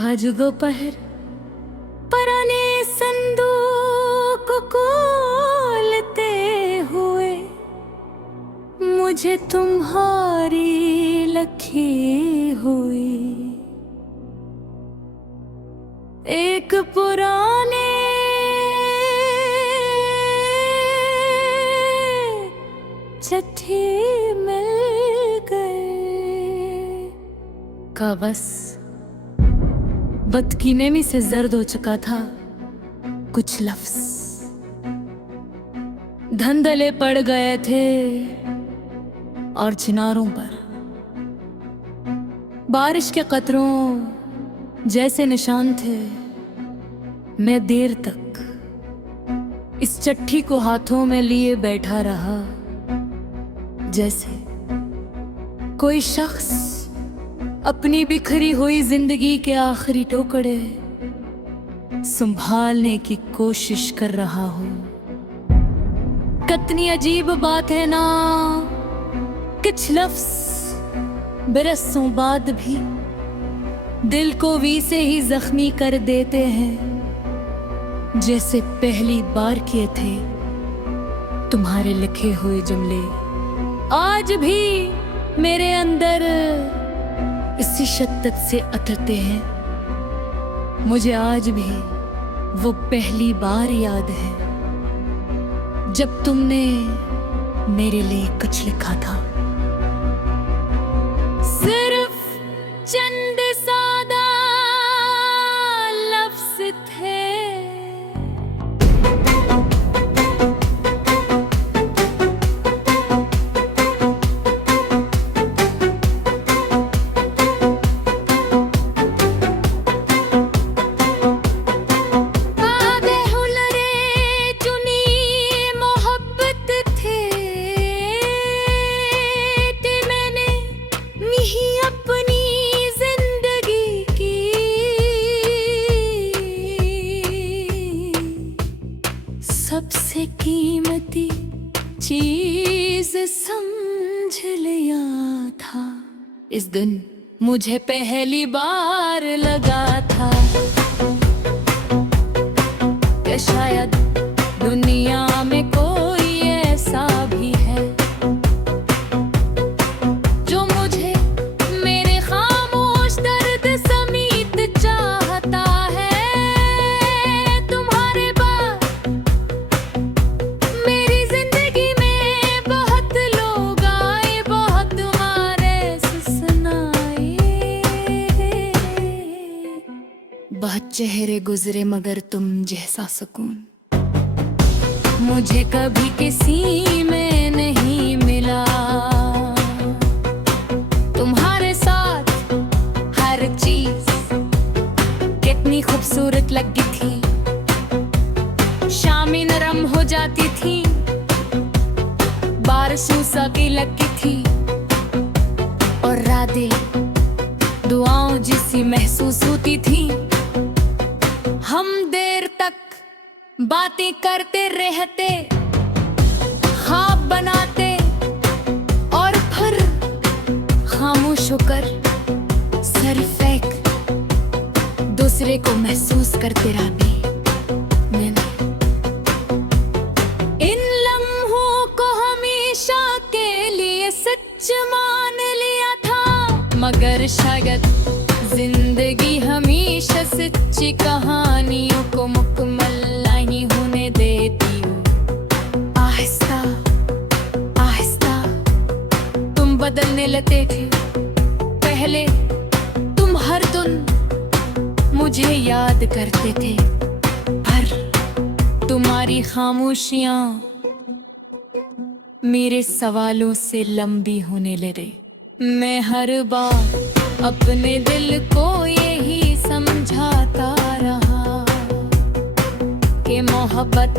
भज दोपहर पराने संदूक खोलते हुए मुझे तुम्हारी लखी हुई एक पुराने चिट्ठी मिल गए का बस बदकीनेमी से जर्द हो चुका था कुछ लफ्ज धंधले पड़ गए थे और चिनारों पर बारिश के कतरों जैसे निशान थे। मैं देर तक इस चिट्ठी को हाथों में लिए बैठा रहा जैसे कोई शख्स अपनी बिखरी हुई जिंदगी के आखिरी टुकड़े संभालने की कोशिश कर रहा हो। कितनी अजीब बात है ना, कुछ लफ्ज बरसों बाद भी दिल को वैसे ही जख्मी कर देते हैं जैसे पहली बार किए थे तुम्हारे लिखे हुए जुमले। आज भी मेरे अंदर इसी शिद्दत से अतरते हैं। मुझे आज भी वो पहली बार याद है जब तुमने मेरे लिए कुछ लिखा था। सिर्फ चंद सादा लफ्ज थे, सबसे कीमती चीज समझ लिया था। इस दिन मुझे पहली बार लगा था कि शायद दुनिया में कोई ऐसा भी है जो मुझे मेरे खामोश दर्द समेत चाहता है। तुम्हारे बाद मेरी जिंदगी में बहुत लोग आए, बहुत तुम्हारे सुनाए, बहुत चेहरे गुजरे मगर तुम जैसा सुकून मुझे कभी किसी में नहीं मिला। तुम्हारे साथ हर चीज कितनी खूबसूरत लगती थी। शामें नरम हो जाती थी, बारिशों सा की लगती थी और रातें दुआओं जैसी महसूस होती थी। हम देर तक बातें करते रहते, ख्वाब बनाते और फिर खामोश होकर सर फेंक दूसरे को महसूस करते रहे। मैंने इन लम्हों को हमेशा के लिए सच मान लिया था, मगर शायद जिंदगी हमेशा सच्ची कहानियों को मुकम्मल नहीं होने देती। आहिस्ता आहिस्ता तुम बदलने लगते थे। पहले तुम हर दिन मुझे याद करते थे, पर तुम्हारी खामोशियां मेरे सवालों से लंबी होने लगे। मैं हर बार अपने दिल को यही समझाता रहा कि मोहब्बत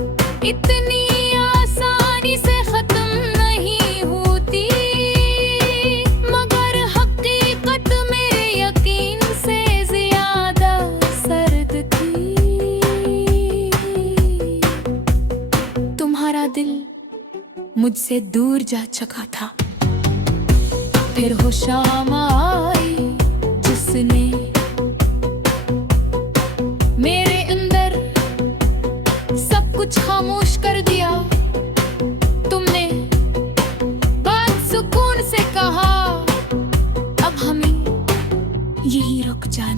इतनी आसानी से खत्म नहीं होती, मगर हकीकत मेरे यकीन से ज्यादा सर्द थी। तुम्हारा दिल मुझसे दूर जा चुका था, फिर हो शाम आई जिसने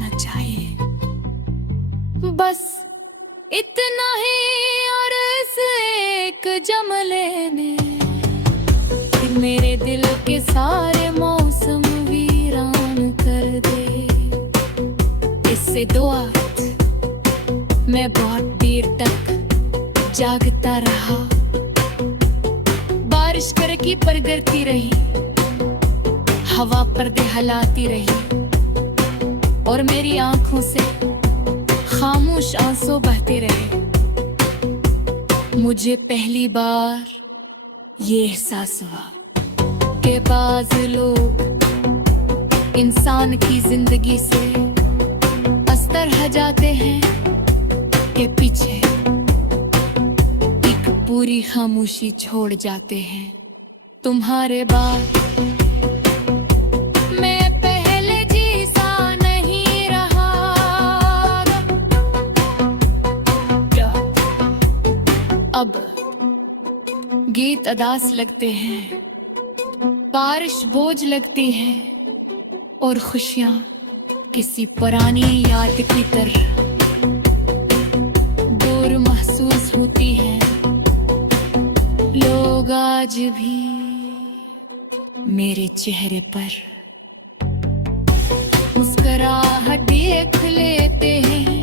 जाना चाहिए। बस इतना ही, और इस एक जमले ने फिर मेरे दिल के सारे मौसम वीरान कर दे। इससे दुआ मैं बहुत देर तक जागता रहा। बारिश करकी पर गिरती रही, हवा पर्दे हिलाती रही, और मेरी आंखों से खामोश आंसू बहते रहे। मुझे पहली बार ये एहसास हुआ कि बाज़ लोग इंसान की जिंदगी से अस्तर ह जाते हैं के पीछे एक पूरी खामोशी छोड़ जाते हैं। तुम्हारे बाद मैं पहले जैसा नहीं रहा। अब गीत अदास लगते हैं, बारिश बोझ लगती है, और खुशियां किसी पुरानी याद की तरह दूर महसूस होती है। लोग आज भी मेरे चेहरे पर मुस्कुराहट देख लेते हैं।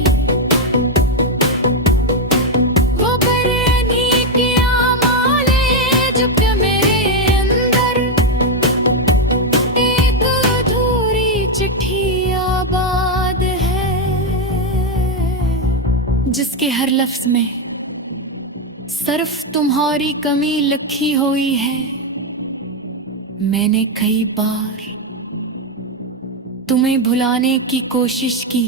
वो बरनी की आमाले जब कि मेरे अंदर एक अधूरी चिट्ठी आबाद है, जिसके हर लफ्ज में सिर्फ तुम्हारी कमी लिखी हुई है। मैंने कई बार तुम्हें भुलाने की कोशिश की,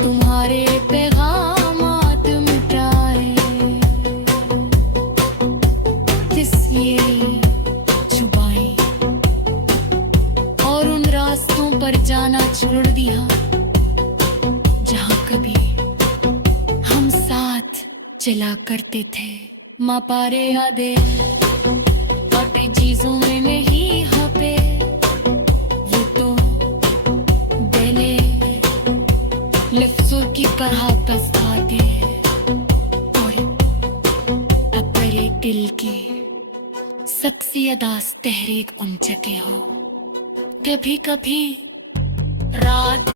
तुम्हारे पैगामात मिटाए, तस्वीरें छुपाई, और उन रास्तों पर जाना छोड़ दिया जहां कभी हम साथ चला करते थे। माँ पारे यादे बातें चीजों में नहीं हपे, वो तो बेले लफ्जों की तरह बस आते, और अपने दिल की सबसे अदास तहरीक उन जगह हो। कभी कभी रात